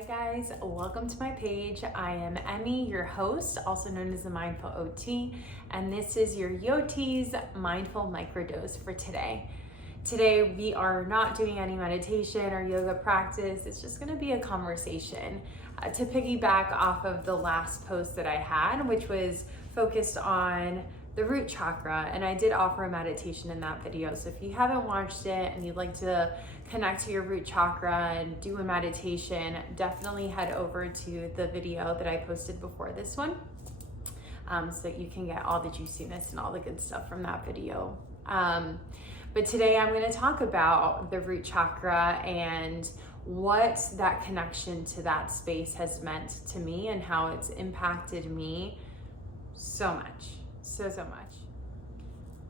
Hi guys, welcome to my page. I am Emmy, your host, also known as the Mindful OT, and this is your Yoti's Mindful Microdose for today. Today we are not doing any meditation or yoga practice. It's just going to be a conversation to piggyback off of the last post that I had, which was focused on the root chakra, and I did offer a meditation in that video. So if you haven't watched it and you'd like to connect to your root chakra and do a meditation, definitely head over to the video that I posted before this one, so that you can get all the juiciness and all the good stuff from that video. But today I'm going to talk about the root chakra and what that connection to that space has meant to me and how it's impacted me so much. So much.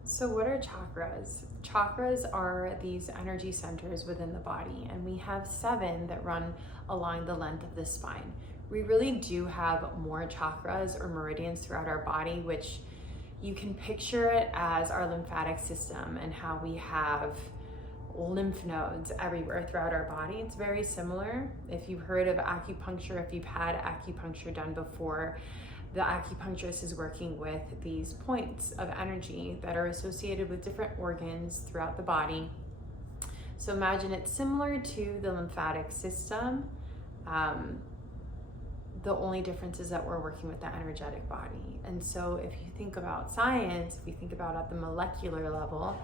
So what are chakras? Chakras are these energy centers within the body, and we have 7 that run along the length of the spine. We really do have more chakras or meridians throughout our body, which you can picture it as our lymphatic system and how we have lymph nodes everywhere throughout our body. It's very similar. If you've heard of acupuncture, if you've had acupuncture done before, the acupuncturist is working with these points of energy that are associated with different organs throughout the body. So imagine it's similar to the lymphatic system. The only difference is that we're working with the energetic body. And so if you think about science, if we think about at the molecular level,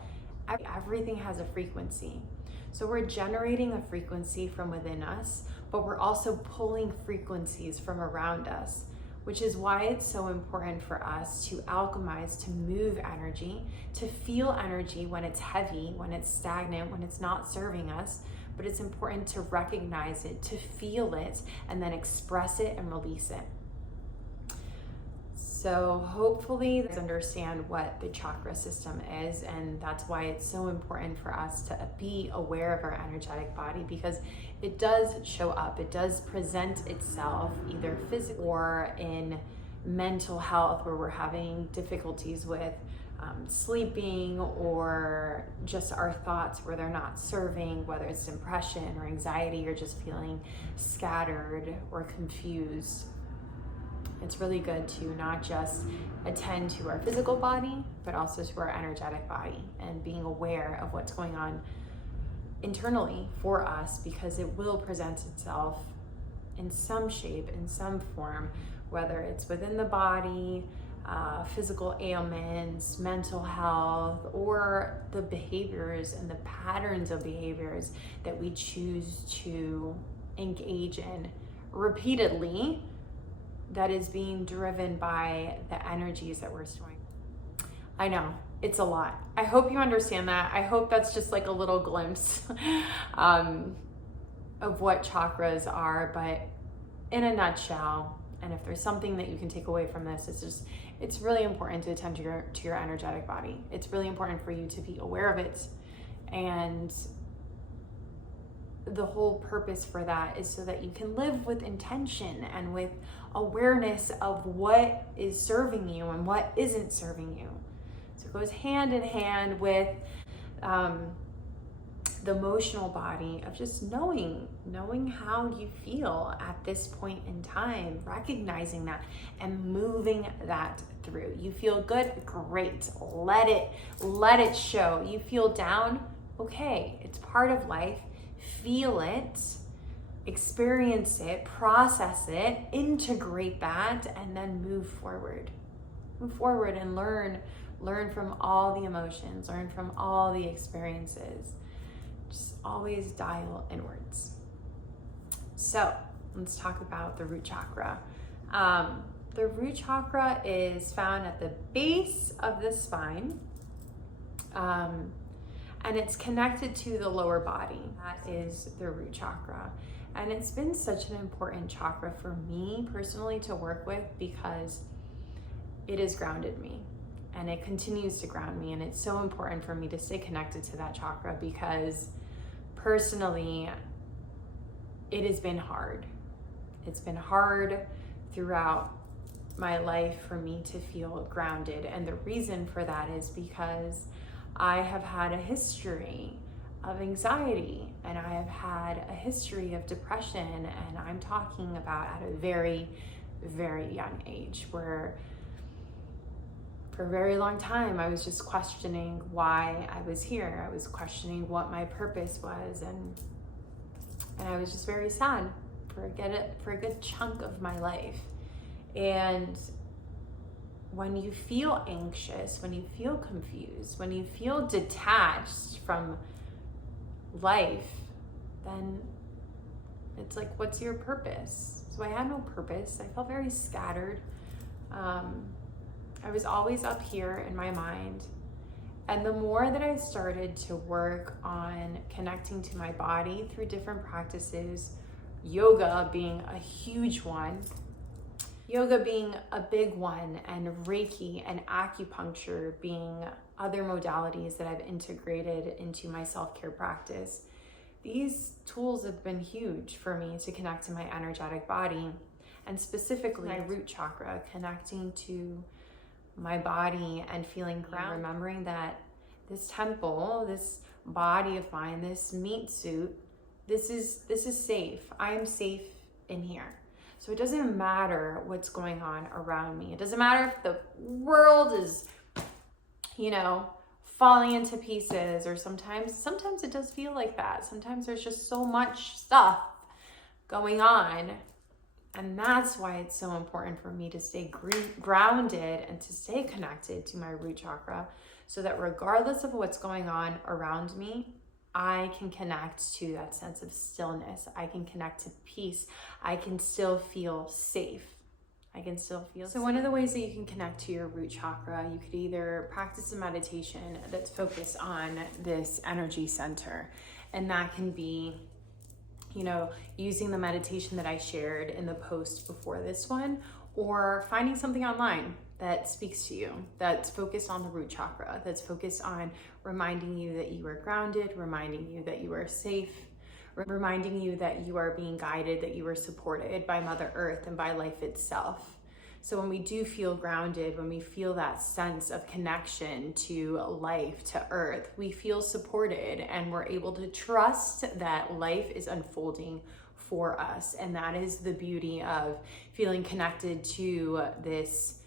everything has a frequency. So we're generating a frequency from within us, but we're also pulling frequencies from around us, which is why it's so important for us to alchemize, to move energy, to feel energy when it's heavy, when it's stagnant, when it's not serving us. But it's important to recognize it, to feel it, and then express it and release it. So hopefully you understand what the chakra system is, and that's why it's so important for us to be aware of our energetic body, because it does show up, it does present itself either physically or in mental health, where we're having difficulties with sleeping, or just our thoughts where they're not serving, whether it's depression or anxiety or just feeling scattered or confused. It's really good to not just attend to our physical body, but also to our energetic body, and being aware of what's going on internally for us, because it will present itself in some shape, in some form, whether it's within the body, physical ailments, mental health, or the behaviors and the patterns of behaviors that we choose to engage in repeatedly, that is being driven by the energies that we're storing. I know, it's a lot. I hope you understand that. I hope that's just like a little glimpse of what chakras are, but in a nutshell, and if there's something that you can take away from this, it's really important to attend to your energetic body. It's really important for you to be aware of it, and the whole purpose for that is so that you can live with intention and with awareness of what is serving you and what isn't serving you. So it goes hand in hand with the emotional body of just knowing how you feel at this point in time, recognizing that and moving that through. You feel good? Great. Let it show. You feel down? Okay, it's part of life. Feel it, experience it, process it, integrate that, and then move forward. Move forward and learn from all the emotions, learn from all the experiences. Just always dial inwards. So let's talk about the root chakra. The root chakra is found at the base of the spine. And it's connected to the lower body. That is the root chakra. And it's been such an important chakra for me personally to work with, because it has grounded me and it continues to ground me. And it's so important for me to stay connected to that chakra, because personally, it has been hard. It's been hard throughout my life for me to feel grounded. And the reason for that is because I have had a history of anxiety, and I have had a history of depression, and I'm talking about at a very, very young age, where for a very long time I was just questioning why I was here. I was questioning what my purpose was, and I was just very sad for a good chunk of my life. And when you feel anxious, when you feel confused, when you feel detached from life, then it's like, what's your purpose? So I had no purpose. I felt very scattered. I was always up here in my mind. And the more that I started to work on connecting to my body through different practices, yoga being a huge one, yoga being a big one, and Reiki and acupuncture being other modalities that I've integrated into my self-care practice, these tools have been huge for me to connect to my energetic body, and specifically my root chakra, connecting to my body and feeling grounded, remembering that this temple, this body of mine, this meat suit, this is safe. I'm safe in here. So it doesn't matter what's going on around me. It doesn't matter if the world is, falling into pieces, or sometimes it does feel like that. Sometimes there's just so much stuff going on. And that's why it's so important for me to stay grounded and to stay connected to my root chakra, so that regardless of what's going on around me, I can connect to that sense of stillness. I can connect to peace. I can still feel safe. So one of the ways that you can connect to your root chakra, you could either practice a meditation that's focused on this energy center. And that can be, using the meditation that I shared in the post before this one, or finding something online that speaks to you, that's focused on the root chakra, that's focused on reminding you that you are grounded, reminding you that you are safe, reminding you that you are being guided, that you are supported by Mother Earth and by life itself. So when we do feel grounded, when we feel that sense of connection to life, to Earth, we feel supported, and we're able to trust that life is unfolding for us. And that is the beauty of feeling connected to this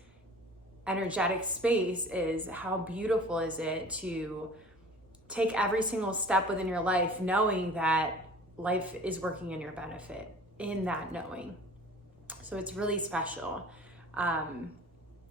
energetic space, is how beautiful is it to take every single step within your life knowing that life is working in your benefit, in that knowing. So it's really special.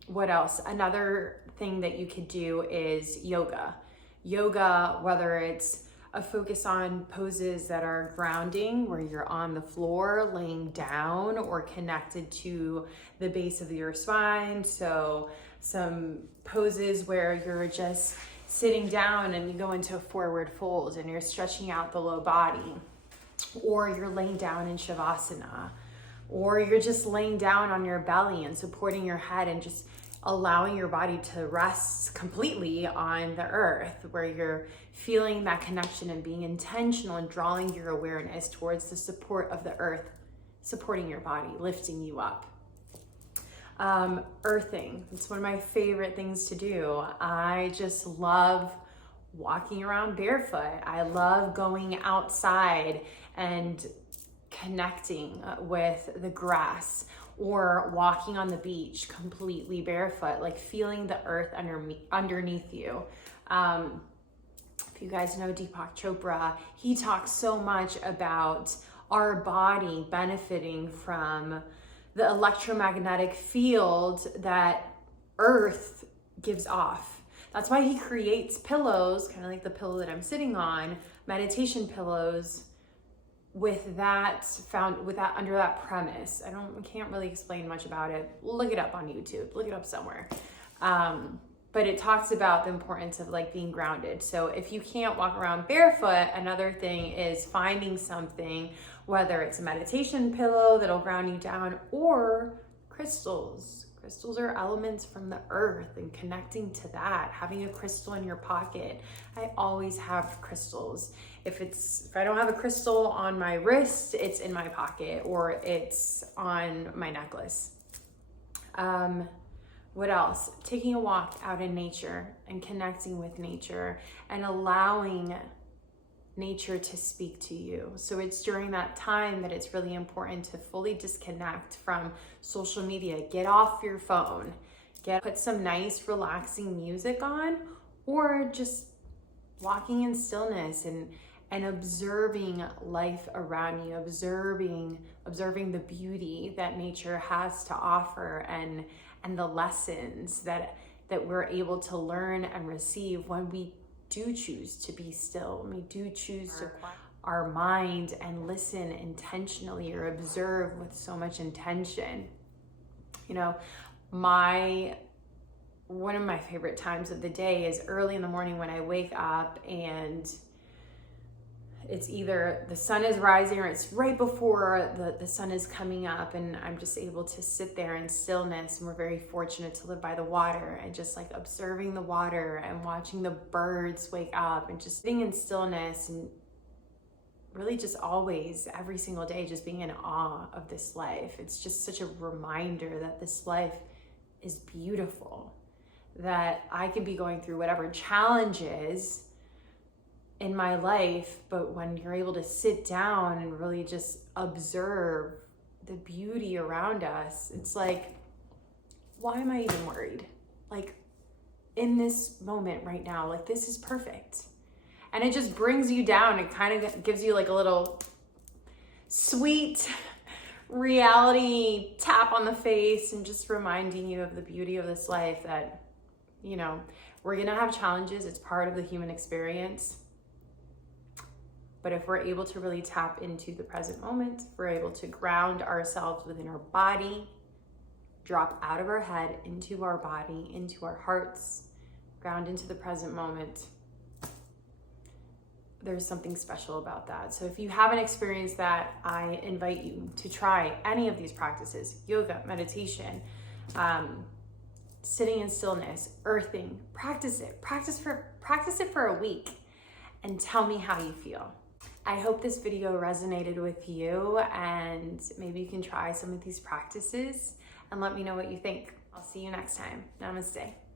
What else? Another thing that you could do is yoga. Yoga, whether it's a focus on poses that are grounding, where you're on the floor, laying down, or connected to the base of your spine. So some poses where you're just sitting down and you go into a forward fold and you're stretching out the low body, or you're laying down in Shavasana, or you're just laying down on your belly and supporting your head and just allowing your body to rest completely on the earth, where you're feeling that connection and being intentional and drawing your awareness towards the support of the earth, supporting your body, lifting you up. Earthing, it's one of my favorite things to do. I just love walking around barefoot. I love going outside and connecting with the grass, or walking on the beach completely barefoot, like feeling the earth underneath you. If you guys know Deepak Chopra, he talks so much about our body benefiting from the electromagnetic field that earth gives off. That's why he creates pillows, kind of like the pillow that I'm sitting on, meditation pillows, with that under that premise. I can't really explain much about it. Look it up on YouTube, look it up somewhere. But it talks about the importance of being grounded. So if you can't walk around barefoot, another thing is finding something, whether it's a meditation pillow that'll ground you down, or crystals. Crystals are elements from the earth, and connecting to that, having a crystal in your pocket. I always have crystals. If I don't have a crystal on my wrist, it's in my pocket, or it's on my necklace. What else? Taking a walk out in nature and connecting with nature and allowing nature to speak to you. So it's during that time that it's really important to fully disconnect from social media. Get off your phone, put some nice relaxing music on, or just walking in stillness and observing life around you, observing the beauty that nature has to offer, and the lessons that we're able to learn and receive when we do choose to be still, when we do choose to our mind and listen intentionally or observe with so much intention. You know, one of my favorite times of the day is early in the morning when I wake up and it's either the sun is rising or it's right before the sun is coming up, and I'm just able to sit there in stillness. And we're very fortunate to live by the water, and just like observing the water and watching the birds wake up and just sitting in stillness, and really just always, every single day, just being in awe of this life. It's just such a reminder that this life is beautiful, that I could be going through whatever challenges in my life, but when you're able to sit down and really just observe the beauty around us, it's like, why am I even worried? Like, in this moment right now, like, this is perfect. And it just brings you down. It kind of gives you like a little sweet reality tap on the face, and just reminding you of the beauty of this life, that, you know, we're gonna have challenges. It's part of the human experience. But if we're able to really tap into the present moment, we're able to ground ourselves within our body, drop out of our head into our body, into our hearts, ground into the present moment, there's something special about that. So if you haven't experienced that, I invite you to try any of these practices: yoga, meditation, sitting in stillness, earthing. Practice it for a week, and tell me how you feel. I hope this video resonated with you, and maybe you can try some of these practices and let me know what you think. I'll see you next time. Namaste.